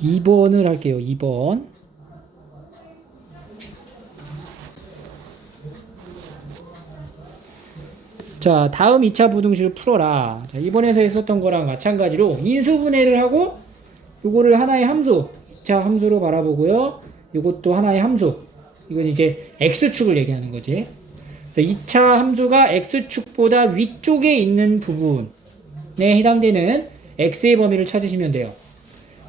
2번을 할게요. 2번. 자, 다음 2차 부등식을 풀어라. 자, 이번에서 했었던 거랑 마찬가지로 인수분해를 하고 요거를 하나의 함수, 2차 함수로 바라보고요. 요것도 하나의 함수. 이건 이제 x축을 얘기하는 거지. 그래서 2차 함수가 x축보다 위쪽에 있는 부분에 해당되는 x의 범위를 찾으시면 돼요.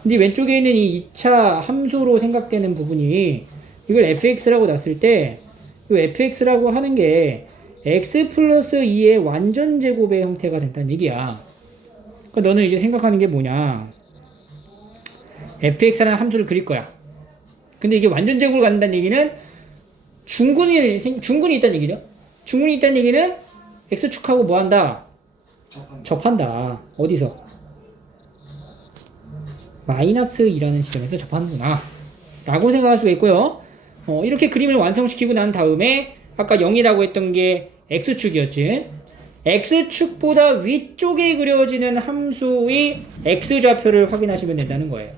근데 왼쪽에 있는 이 2차 함수로 생각되는 부분이 이걸 fx라고 놨을 때 이 fx라고 하는 게 x 플러스 2의 완전 제곱의 형태가 된다는 얘기야. 그러니까 너는 이제 생각하는 게 뭐냐? fx라는 함수를 그릴 거야. 근데 이게 완전 제곱을 갖는다는 얘기는 중근이 있다는 얘기죠. 중근이 있다는 얘기는 x축하고 뭐 한다? 접한다. 어디서? 마이너스 2라는 지점에서 접하는구나. 라고 생각할 수가 있고요. 이렇게 그림을 완성시키고 난 다음에 아까 0이라고 했던 게 x축이었지. x축보다 위쪽에 그려지는 함수의 x좌표를 확인하시면 된다는 거예요.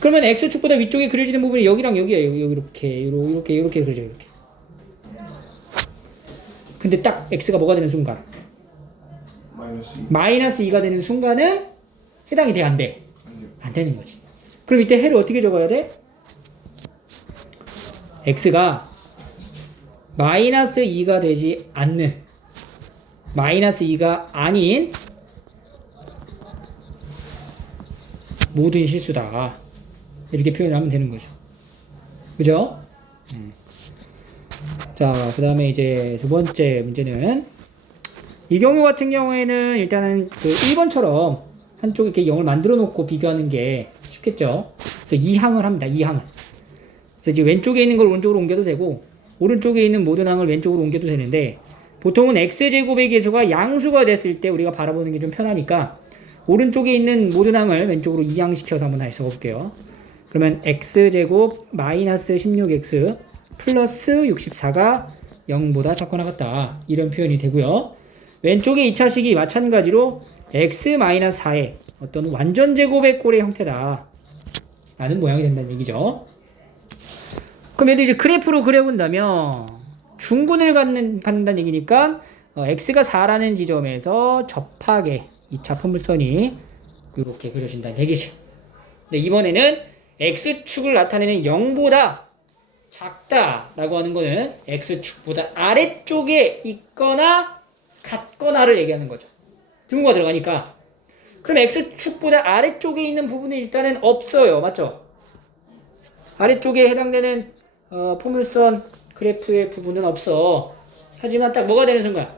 그러면 x축보다 위쪽에 그려지는 부분이 여기랑 여기예요. 여기 이렇게 그려져요. 이렇게. 근데 딱 x가 뭐가 되는 순간? 마이너스 2가 되는 순간은 해당이 돼, 안 돼? 안 되는 거지. 그럼 이때 해를 어떻게 적어야 돼? x가 마이너스 2가 되지 않는, 마이너스 2가 아닌 모든 실수다. 이렇게 표현하면 되는 거죠. 그죠? 자, 그 다음에 이제 두 번째 문제는 이 경우 같은 경우에는 일단은 그 1번처럼 한쪽에 이렇게 0을 만들어 놓고 비교하는 게 쉽겠죠. 그래서 2항을 합니다. 2항을. 그래서 이제 왼쪽에 있는 걸 오른쪽으로 옮겨도 되고 오른쪽에 있는 모든 항을 왼쪽으로 옮겨도 되는데 보통은 x제곱의 계수가 양수가 됐을 때 우리가 바라보는 게 좀 편하니까 오른쪽에 있는 모든 항을 왼쪽으로 2항 시켜서 한번 다시 적어볼게요. 그러면 x제곱 마이너스 16x 플러스 64가 0보다 작거나 같다. 이런 표현이 되고요. 왼쪽의 2차식이 마찬가지로 x-4의 어떤 완전 제곱의 꼴의 형태다. 라는 모양이 된다는 얘기죠. 그럼 얘도 이제 그래프로 그려본다면 중근을 갖는다는 얘기니까 x가 4라는 지점에서 접하게 2차 포물선이 이렇게 그려진다는 얘기지. 근데 이번에는 x축을 나타내는 0보다 작다라고 하는 거는 x축보다 아래쪽에 있거나 같거나를 얘기하는 거죠. 등호가 들어가니까. 그럼 x축보다 아래쪽에 있는 부분은 일단은 없어요. 맞죠? 아래쪽에 해당되는 포물선 그래프의 부분은 없어. 하지만 딱 뭐가 되는 순간?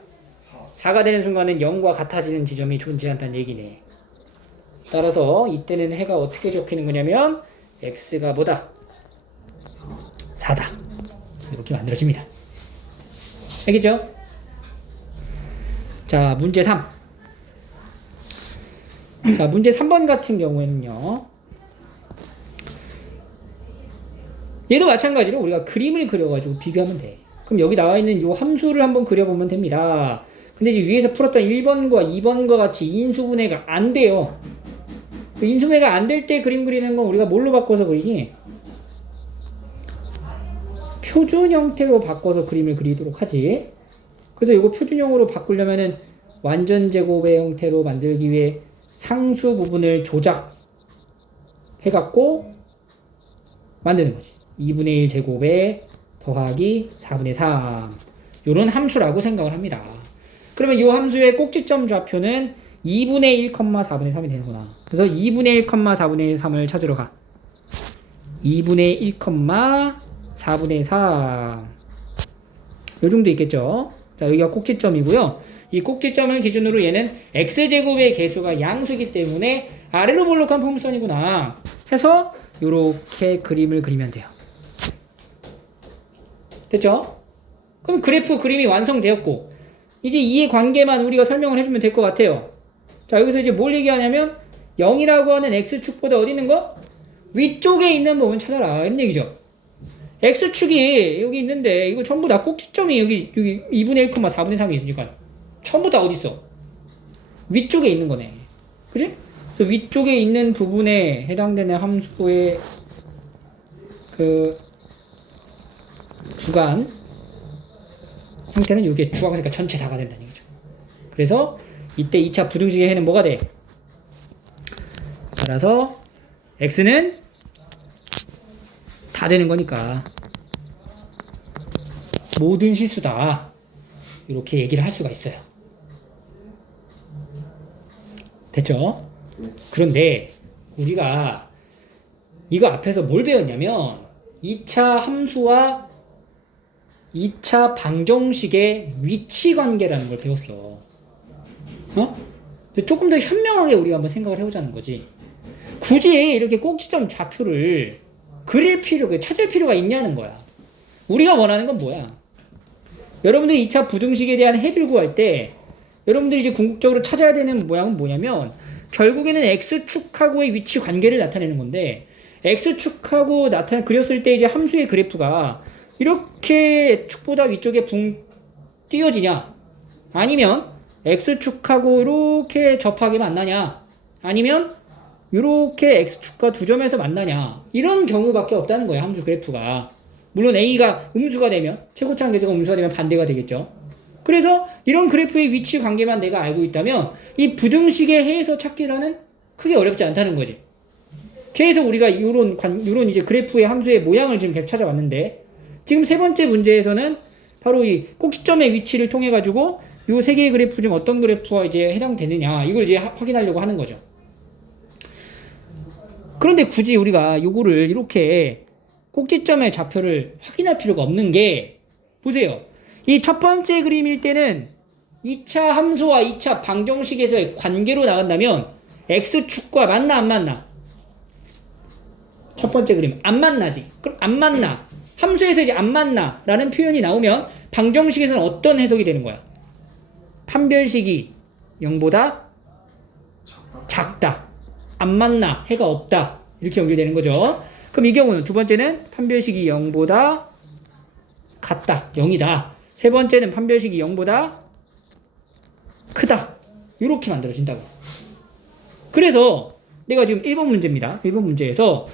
4가 되는 순간은 0과 같아지는 지점이 존재한다는 얘기네. 따라서 이때는 해가 어떻게 접히는 거냐면 x가 뭐다? 4다. 이렇게 만들어집니다. 알겠죠? 자, 문제 3. 자, 문제 3번 같은 경우에는요. 얘도 마찬가지로 우리가 그림을 그려가지고 비교하면 돼. 그럼 여기 나와 있는 이 함수를 한번 그려보면 됩니다. 근데 이제 위에서 풀었던 1번과 2번과 같이 인수분해가 안 돼요. 인수분해가 안 될 때 그림 그리는 건 우리가 뭘로 바꿔서 그리니? 표준 형태로 바꿔서 그림을 그리도록 하지. 그래서 이거 표준형으로 바꾸려면은 완전 제곱의 형태로 만들기 위해 상수 부분을 조작해갖고 만드는 거지. 2분의 1 제곱에 더하기 4분의 3. 요런 함수라고 생각을 합니다. 그러면 이 함수의 꼭지점 좌표는 2분의 1, 4분의 3이 되는구나. 그래서 2분의 1, 4분의 3을 찾으러 가. 2분의 1, 4분의 3. 요 정도 있겠죠? 자, 여기가 꼭지점이고요. 이 꼭지점을 기준으로 얘는 x제곱의 개수가 양수이기 때문에 아래로 볼록한 포물선이구나 해서 요렇게 그림을 그리면 돼요. 됐죠? 그럼 그래프 그림이 완성되었고 이제 이 관계만 우리가 설명을 해주면 될 것 같아요. 자, 여기서 이제 뭘 얘기하냐면 0이라고 하는 x축보다 어디 있는 거? 위쪽에 있는 부분 찾아라 이런 얘기죠. x축이 여기 있는데 이거 전부 다 꼭지점이 여기 2분의 1, 4분의 3이 있으니까 전부 다 어디 있어? 위쪽에 있는 거네. 그지? 그래서 위쪽에 있는 부분에 해당되는 함수의 그 구간 형태는 이게 주황색깔 전체 다가 된다는 얘기죠. 그래서 이때 2차 부등식의 해는 뭐가 돼? 따라서 x는 다 되는 거니까 모든 실수다. 이렇게 얘기를 할 수가 있어요. 됐죠? 그런데 우리가 이거 앞에서 뭘 배웠냐면 2차 함수와 2차 방정식의 위치 관계라는 걸 배웠어. 조금 더 현명하게 우리가 한번 생각을 해보자는 거지. 굳이 이렇게 꼭지점 좌표를 그릴 필요가, 찾을 필요가 있냐는 거야. 우리가 원하는 건 뭐야? 여러분들이 2차 부등식에 대한 해를 구할 때 여러분들이 이제 궁극적으로 찾아야 되는 모양은 뭐냐면 결국에는 x축하고의 위치 관계를 나타내는 건데 x축하고 그렸을 때 이제 함수의 그래프가 이렇게 축보다 위쪽에 붕 띄어지냐? 아니면 x축하고 이렇게 접하게 만나냐? 아니면 이렇게 x축과 두 점에서 만나냐? 이런 경우밖에 없다는 거예요. 함수 그래프가. 물론 a가 음수가 되면 최고차항 계수가 음수가 되면 반대가 되겠죠. 그래서 이런 그래프의 위치 관계만 내가 알고 있다면 이 부등식에 해서 찾기라는 크게 어렵지 않다는 거지. 계속 우리가 이런 이제 그래프의 함수의 모양을 지금 찾아봤는데 지금 세 번째 문제에서는 바로 이 꼭지점의 위치를 통해 가지고 이 세 개의 그래프 중 어떤 그래프가 이제 해당되느냐 이걸 이제 확인하려고 하는 거죠. 그런데 굳이 우리가 요거를 이렇게 꼭지점의 좌표를 확인할 필요가 없는 게 보세요. 이 첫 번째 그림일 때는 2차 함수와 2차 방정식에서의 관계로 나간다면 x축과 맞나 안 맞나? 첫 번째 그림 안 만나지. 그럼 안 만나. 함수에서 이제 안 만나 라는 표현이 나오면 방정식에서는 어떤 해석이 되는 거야? 판별식이 0보다 작다. 안 만나. 해가 없다. 이렇게 연결되는 거죠. 그럼 이 경우는 두 번째는 판별식이 0보다 같다. 0이다. 세 번째는 판별식이 0보다 크다. 이렇게 만들어진다고. 그래서 내가 지금 1번 문제입니다. 1번 문제에서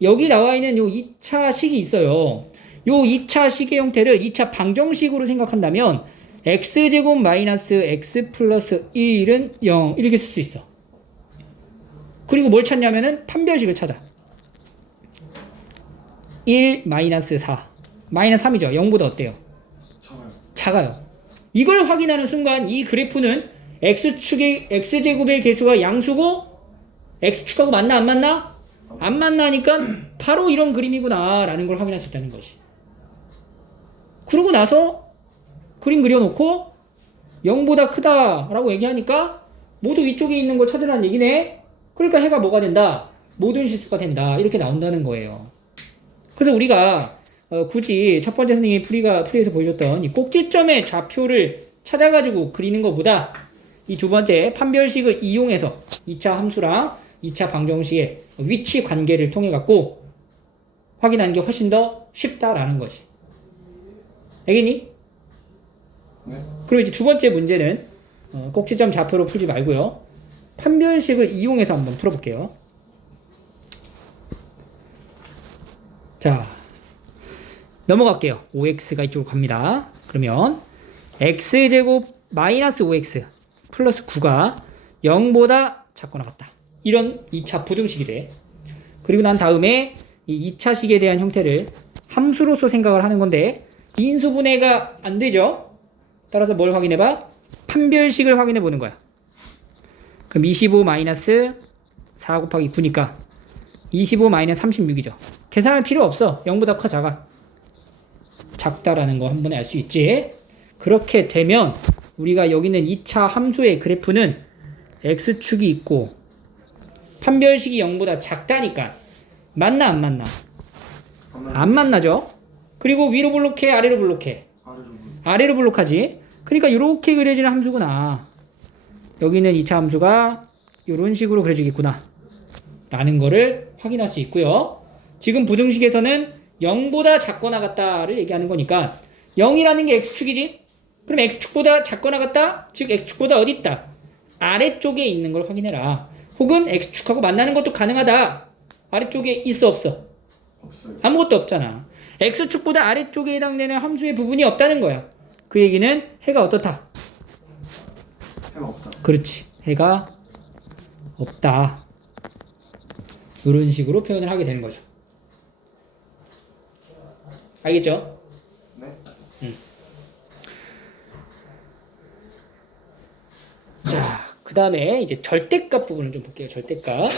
여기 나와 있는 요 2차 식이 있어요. 요 2차 식의 형태를 2차 방정식으로 생각한다면 x제곱 마이너스 x 플러스 1은 0 이렇게 쓸 수 있어. 그리고 뭘 찾냐면은 판별식을 찾아. 1 마이너스 4 마이너스 3이죠. 0보다 어때요? 작아요. 이걸 확인하는 순간 이 그래프는 x제곱의 개수가 양수고 x축하고 맞나 안 맞나? 안 만나니까 바로 이런 그림이구나 라는 걸 확인할 수 있다는 것이. 그러고 나서 그림 그려놓고 0보다 크다 라고 얘기하니까 모두 위쪽에 있는 걸 찾으라는 얘기네. 그러니까 해가 뭐가 된다? 모든 실수가 된다. 이렇게 나온다는 거예요. 그래서 우리가 굳이 첫 번째 선생님이 풀이에서 보여줬던 이 꼭지점의 좌표를 찾아가지고 그리는 것보다 이 두 번째 판별식을 이용해서 2차 함수랑 2차 방정식의 위치 관계를 통해 갖고 확인하는 게 훨씬 더 쉽다라는 것이. 알겠니? 네. 그리고 이제 두 번째 문제는 꼭지점 좌표로 풀지 말고요. 판별식을 이용해서 한번 풀어볼게요. 자, 넘어갈게요. 5x가 이쪽으로 갑니다. 그러면 x제곱 마이너스 5x 플러스 9가 0보다 작거나 같다. 이런 2차 부등식이 돼. 그리고 난 다음에 이 2차 식에 대한 형태를 함수로서 생각을 하는 건데 인수분해가 안 되죠. 따라서 뭘 확인해봐? 판별식을 확인해 보는 거야. 그럼 25 마이너스 4 곱하기 9니까 25 마이너스 36이죠. 계산할 필요 없어. 0보다 커 작아. 작다라는 거 한 번에 알 수 있지. 그렇게 되면 우리가 여기 있는 2차 함수의 그래프는 x축이 있고 판별식이 0보다 작다니까 맞나 안 맞나? 안 만나죠. 그리고 위로 블록해 아래로 블록해? 아래로 블록하지. 그러니까 이렇게 그려지는 함수구나. 여기는 2차 함수가 이런 식으로 그려지겠구나 라는 거를 확인할 수 있고요. 지금 부등식에서는 0보다 작거나 같다를 얘기하는 거니까 0이라는 게 x축이지. 그럼 x축보다 작거나 같다? 즉 x축보다 어디 있다? 아래쪽에 있는 걸 확인해라. 혹은 x축하고 만나는 것도 가능하다. 아래쪽에 있어 없어? 없어요. 아무것도 없잖아. x축보다 아래쪽에 해당되는 함수의 부분이 없다는 거야. 그 얘기는 해가 어떻다? 해가 없다. 그렇지. 해가 없다. 이런 식으로 표현을 하게 되는 거죠. 알겠죠? 네. 자, 그 다음에 이제 절대값 부분을 좀 볼게요. 절대값.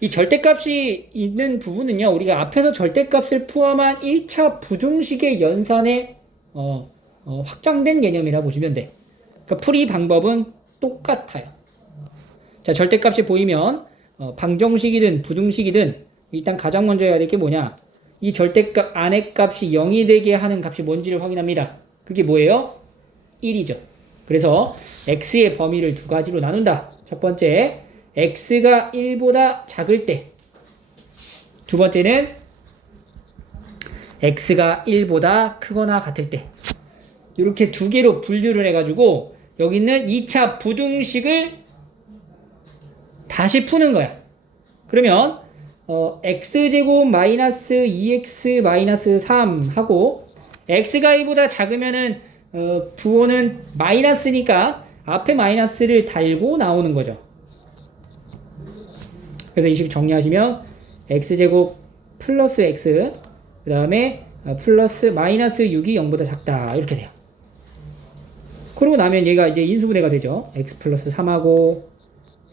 이 절대값이 있는 부분은요, 우리가 앞에서 절대값을 포함한 1차 부등식의 연산에 확장된 개념이라 보시면 돼. 그러니까 풀이 방법은 똑같아요. 자, 절대값이 보이면 방정식이든 부등식이든 일단 가장 먼저 해야 될 게 뭐냐? 이 절대값 안의 값이 0이 되게 하는 값이 뭔지를 확인합니다. 그게 뭐예요? 1이죠. 그래서 x의 범위를 두 가지로 나눈다. 첫 번째, x가 1보다 작을 때. 두 번째는 x가 1보다 크거나 같을 때. 이렇게 두 개로 분류를 해가지고 여기 있는 2차 부등식을 다시 푸는 거야. 그러면 x제곱 마이너스 2x 마이너스 3 하고 x가 1보다 작으면은 부호는 마이너스니까 앞에 마이너스를 달고 나오는 거죠. 그래서 이 식 정리하시면 x제곱 플러스 x 그 다음에 플러스 마이너스 6이 0보다 작다 이렇게 돼요. 그러고 나면 얘가 이제 인수분해가 되죠. x 플러스 3하고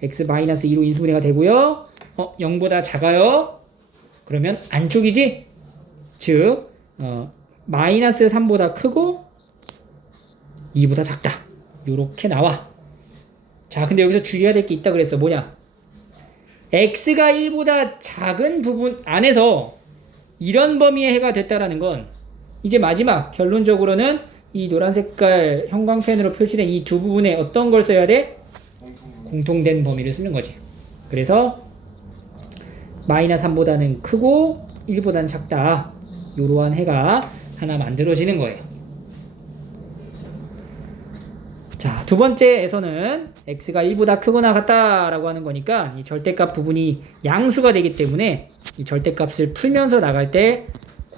x 마이너스 2로 인수분해가 되고요. 0보다 작아요. 그러면 안쪽이지? 즉 마이너스 3보다 크고 2보다 작다. 요렇게 나와. 자, 근데 여기서 주의해야 될 게 있다 그랬어. 뭐냐? x가 1보다 작은 부분 안에서 이런 범위의 해가 됐다라는 건 이제 마지막 결론적으로는 이 노란 색깔 형광펜으로 표시된 이 두 부분에 어떤 걸 써야 돼? 공통된 범위를 쓰는 거지. 그래서 마이너스 3보다는 크고 1보다는 작다. 이러한 해가 하나 만들어지는 거예요. 자, 두 번째에서는 x가 1보다 크거나 같다라고 하는 거니까 이 절대값 부분이 양수가 되기 때문에 이 절대값을 풀면서 나갈 때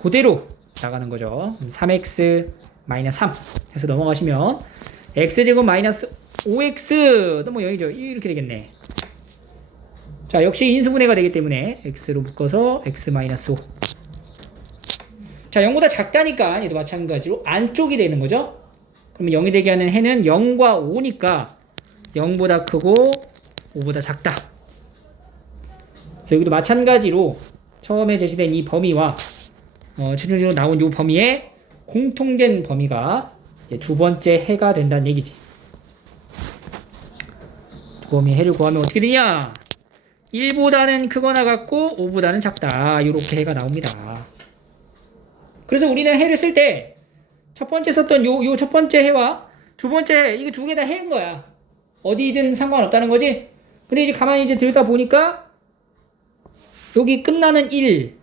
그대로 나가는 거죠. 3x 마이너스 3 해서 넘어가시면 x제곱 마이너스 5x 뭐 0이죠. 이렇게 되겠네. 자, 역시 인수분해가 되기 때문에 x로 묶어서 x 마이너스 5. 자, 0보다 작다니까 얘도 마찬가지로 안쪽이 되는 거죠. 그러면 0이 되게 하는 해는 0과 5니까 0보다 크고 5보다 작다. 그래서 여기도 마찬가지로 처음에 제시된 이 범위와 최종적으로 나온 이 범위에 공통된 범위가 이제 두 번째 해가 된다는 얘기지. 두 범위의 해를 구하면 어떻게 되냐? 1보다는 크거나 같고 5보다는 작다. 이렇게 해가 나옵니다. 그래서 우리는 해를 쓸 때 첫 번째 썼던 요 첫 번째 해와 두 번째 해, 이게 두 개 다 해인 거야. 어디든 상관없다는 거지. 근데 이제 가만히 이제 들다 보니까 여기 끝나는 1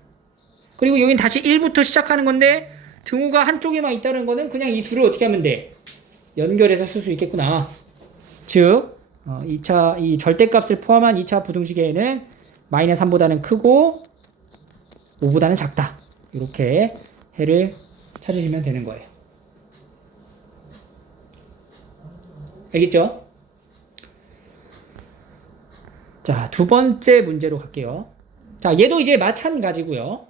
그리고 여긴 다시 1부터 시작하는 건데 등호가 한쪽에만 있다는 거는 그냥 이 둘을 어떻게 하면 돼? 연결해서 쓸 수 있겠구나. 즉 2차 이 절대값을 포함한 2차 부등식에는 마이너스 3보다는 크고 5보다는 작다. 이렇게 해를 찾으시면 되는 거예요. 알겠죠? 자, 두 번째 문제로 갈게요. 자, 얘도 이제 마찬가지고요.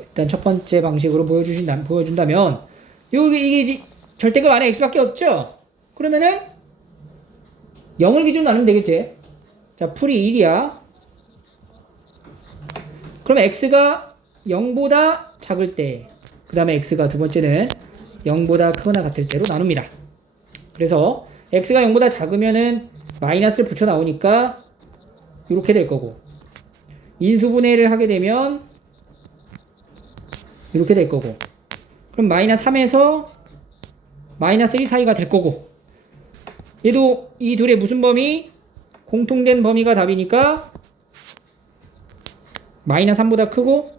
일단 첫 번째 방식으로 보여준다면 이게 이제 절대값 안에 x밖에 없죠? 그러면은 0을 기준으로 나누면 되겠지? 자, 풀이 1이야. 그럼 x가 0보다 작을 때, 그 다음에 x가 두 번째는 0보다 크거나 같을 때로 나눕니다. 그래서 x가 0보다 작으면은 마이너스를 붙여 나오니까 이렇게 될 거고, 인수분해를 하게 되면 이렇게 될 거고, 그럼 마이너스 3에서 마이너스 1 사이가 될 거고, 얘도 이 둘의 무슨 범위? 공통된 범위가 답이니까 마이너스 3보다 크고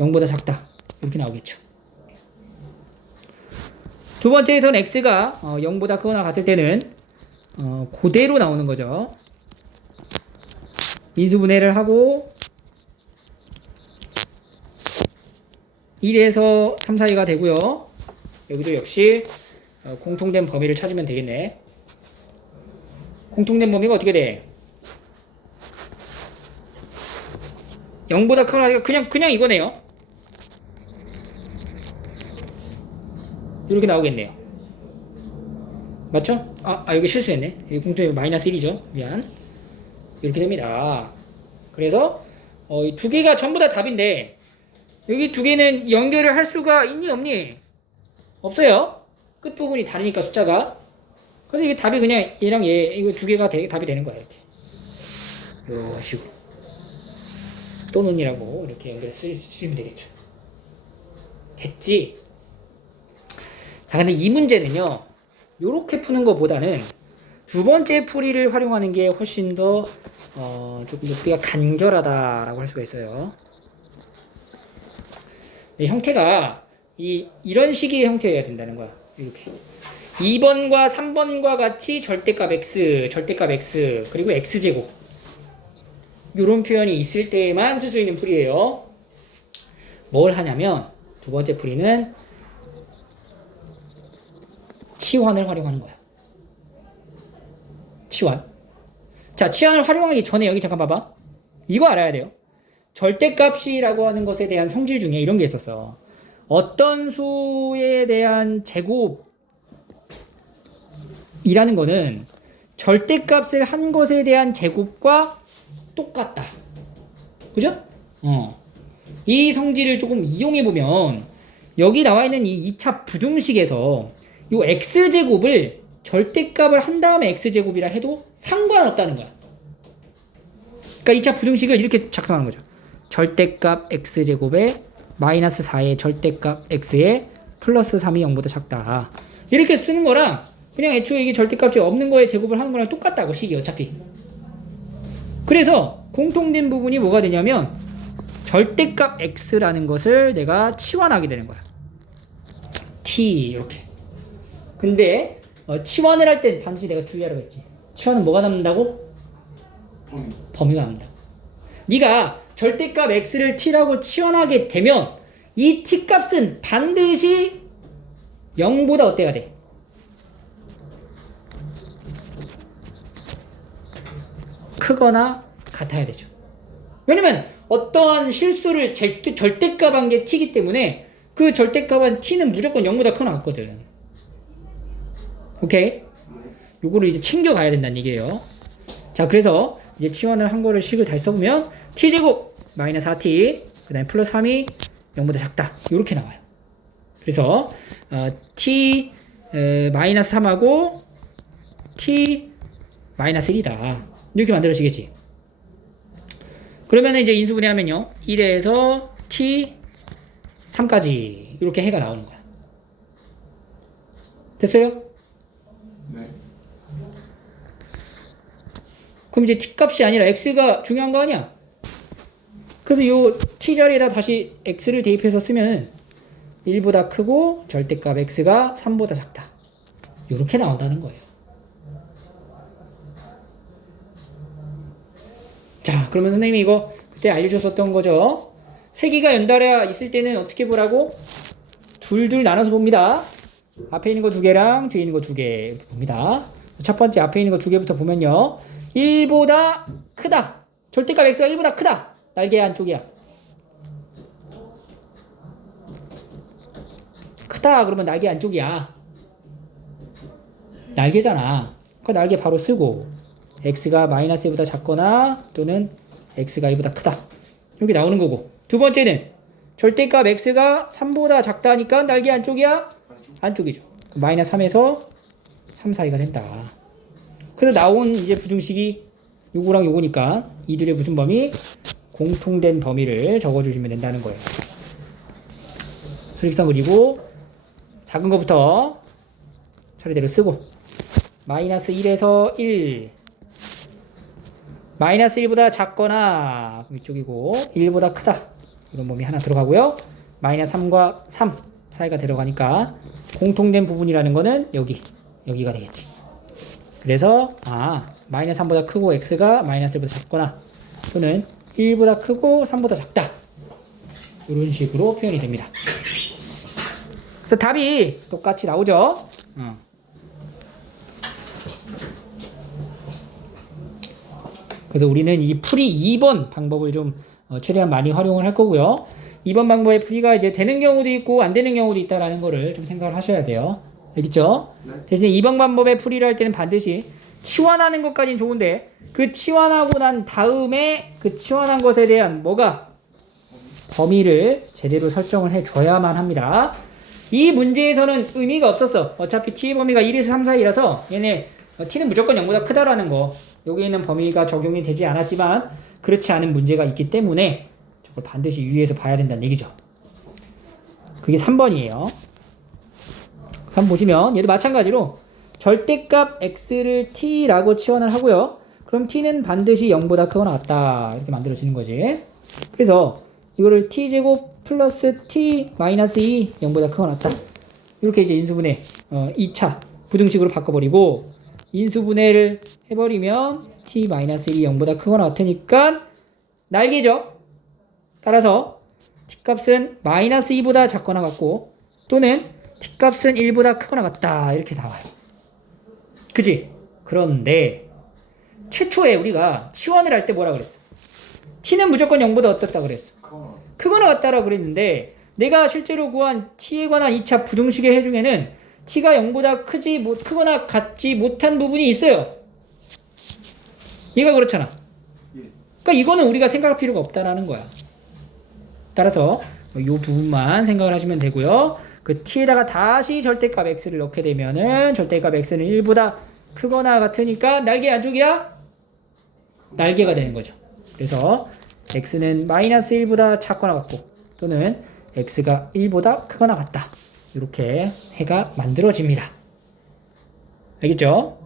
0보다 작다. 이렇게 나오겠죠. 두 번째에서는 x가 0보다 크거나 같을 때는 그대로 나오는 거죠. 인수분해를 하고 1에서 3 사이가 되고요. 여기도 역시 공통된 범위를 찾으면 되겠네. 공통된 범위가 어떻게 돼? 0보다 크거나 그냥 이거네요. 이렇게 나오겠네요. 맞죠? 여기 실수했네. 여기 공통점 마이너스 1이죠. 미안. 이렇게 됩니다. 그래서 이 두 개가 전부 다 답인데 여기 두 개는 연결을 할 수가 있니 없니? 없어요. 끝부분이 다르니까 숫자가. 그래서 이게 답이 그냥 얘랑 얘 이거 두 개가 답이 되는 거야. 이렇게. 이런 식으로. 또는이라고 이렇게 연결해 쓰시면 되겠죠. 됐지? 자, 근데 이 문제는요, 요렇게 푸는 것보다는 두 번째 풀이를 활용하는 게 훨씬 더, 조금 높이가 간결하다라고 할 수가 있어요. 형태가, 이런 식의 형태여야 된다는 거야. 이렇게. 2번과 3번과 같이 절대값 x, 그리고 x제곱. 요런 표현이 있을 때에만 쓸 수 있는 풀이에요. 뭘 하냐면, 두 번째 풀이는 치환을 활용하는 거야. 치환. 자, 치환을 활용하기 전에 여기 잠깐 봐봐. 이거 알아야 돼요. 절대값이라고 하는 것에 대한 성질 중에 이런 게 있었어. 어떤 수에 대한 제곱이라는 거는 절대값을 한 것에 대한 제곱과 똑같다. 그죠? 이 성질을 조금 이용해보면 여기 나와 있는 이 2차 부등식에서 요 x제곱을 절대값을 한 다음에 x제곱이라 해도 상관없다는 거야. 그러니까 2차 부등식을 이렇게 작성하는 거죠. 절대값 x제곱에 마이너스 4의 절대값 x에 플러스 3이 0보다 작다. 이렇게 쓰는 거랑 그냥 애초에 이게 절대값이 없는 거에 제곱을 하는 거랑 똑같다고, 식이 어차피. 그래서 공통된 부분이 뭐가 되냐면 절대값 x라는 것을 내가 치환하게 되는 거야. t 이렇게. 근데 치환을 할 땐 반드시 내가 주의하라고 했지. 치환은 뭐가 남는다고? 범위가 남는다고. 네가 절대값 x를 t라고 치환하게 되면 이 t 값은 반드시 0보다 어때야 돼? 크거나 같아야 되죠. 왜냐면 어떠한 실수를 절대값한 게 t이기 때문에 그 절대값한 t는 무조건 0보다 크거나 같거든. 오케이? 요거를 이제 챙겨가야 된다는 얘기예요. 자, 그래서 이제 치환을 한 거를 식을 다시 써보면 t제곱 마이너스 4t 그 다음에 플러스 3이 0보다 작다. 요렇게 나와요. 그래서 t 마이너스 3하고 t 마이너스 1이다. 이렇게 만들어지겠지. 그러면 이제 인수분해하면요 1에서 t 3까지 이렇게 해가 나오는 거야. 됐어요? 네. 그럼 이제 t 값이 아니라 x가 중요한 거 아니야? 그래서 요 t 자리에다 다시 x를 대입해서 쓰면 1보다 크고 절대값 x가 3보다 작다. 이렇게 나온다는 거예요. 자, 그러면 선생님이 이거 그때 알려줬었던 거죠. 세 개가 연달아 있을 때는 어떻게 보라고? 둘둘 나눠서 봅니다. 앞에 있는 거 두 개랑 뒤에 있는 거 두 개 이렇게 봅니다. 첫 번째 앞에 있는 거 두 개부터 보면요. 1보다 크다. 절대값 x가 1보다 크다. 날개 안쪽이야. 크다 그러면 날개 안쪽이야. 날개잖아. 그 날개 바로 쓰고 x가 마이너스 1보다 작거나 또는 x가 1보다 크다. 여기 나오는 거고. 두 번째는 절대값 x가 3보다 작다니까 날개 안쪽이야? 안쪽이죠. 마이너스 3에서 3 사이가 된다. 그래서 나온 이제 부등식이 요거랑 요거니까 이들의 무슨 범위? 공통된 범위를 적어주시면 된다는 거예요. 수직선 그리고 작은 거부터 차례대로 쓰고 마이너스 1에서 1 마이너스 1보다 작거나 이쪽이고 1보다 크다 이런 범위 하나 들어가고요. 마이너스 3과 3 사이가 들어가니까 공통된 부분이라는 거는 여기가 되겠지. 그래서 마이너스 3보다 크고 x가 마이너스 1보다 작거나 또는 1보다 크고 3보다 작다. 이런 식으로 표현이 됩니다. 그래서 답이 똑같이 나오죠. 그래서 우리는 이 풀이 2번 방법을 좀 최대한 많이 활용을 할 거고요. 2번 방법의 풀이가 이제 되는 경우도 있고 안 되는 경우도 있다라는 거를 좀 생각을 하셔야 돼요. 알겠죠? 네. 대신에 2번 방법의 풀이를 할 때는 반드시 치환하는 것까지는 좋은데 그 치환하고 난 다음에 그 치환한 것에 대한 범위를 제대로 설정을 해줘야만 합니다. 이 문제에서는 의미가 없었어. 어차피 t의 범위가 1에서 3 사이라서 얘네 t는 무조건 0보다 크다라는 거. 여기 있는 범위가 적용이 되지 않았지만 그렇지 않은 문제가 있기 때문에 저걸 반드시 유의해서 봐야 된다는 얘기죠. 그게 3번이에요. 3 보시면 얘도 마찬가지로 절대값 x를 t라고 치환을 하고요. 그럼 t는 반드시 0보다 크거나 같다. 이렇게 만들어지는 거지. 그래서 이거를 t제곱 플러스 t 마이너스 2 0보다 크거나 같다. 이렇게 이제 인수분해 2차 부등식으로 바꿔버리고 인수분해를 해버리면 t 마이너스 1이 0보다 크거나 같으니까 날개죠. 따라서 t값은 마이너스 2보다 작거나 같고 또는 t값은 1보다 크거나 같다. 이렇게 나와요. 그지? 그런데 최초에 우리가 치환을 할 때 뭐라 그랬어? t는 무조건 0보다 어떻다 그랬어? 크거나 같다라고 그랬는데 내가 실제로 구한 t에 관한 2차 부등식의 해 중에는 t가 0보다 크거나 같지 못한 부분이 있어요. 얘가 그렇잖아. 그러니까 이거는 우리가 생각할 필요가 없다라는 거야. 따라서 이 부분만 생각을 하시면 되고요. 그 t에다가 다시 절대값 x를 넣게 되면은 절대값 x는 1보다 크거나 같으니까 날개 안쪽이야? 날개가 되는 거죠. 그래서 x는 마이너스 1보다 작거나 같고 또는 x가 1보다 크거나 같다. 이렇게 해가 만들어집니다. 알겠죠?